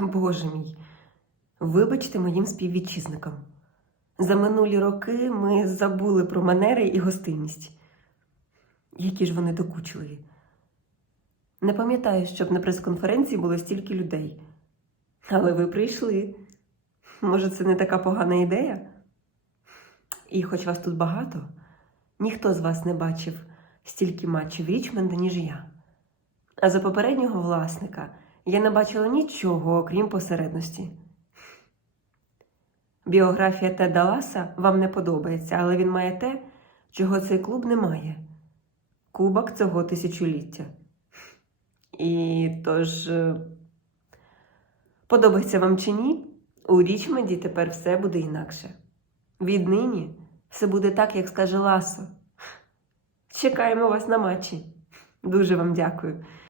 Боже мій, вибачте моїм співвітчизникам. За минулі роки ми забули про манери і гостинність. Які ж вони докучливі. Не пам'ятаю, щоб на прес-конференції було стільки людей. Але ви прийшли. Може, це не така погана ідея? І хоч вас тут багато, ніхто з вас не бачив стільки матчів Річмонда, ніж я. А за попереднього власника я не бачила нічого, окрім посередності. Біографія Теда Ласа вам не подобається, але він має те, чого цей клуб не має кубок цього тисячоліття. І тож, е, подобається вам чи ні, у Річмонді тепер все буде інакше. Віднині все буде так, як скаже Ласо. Чекаємо вас на матчі. Дуже вам дякую.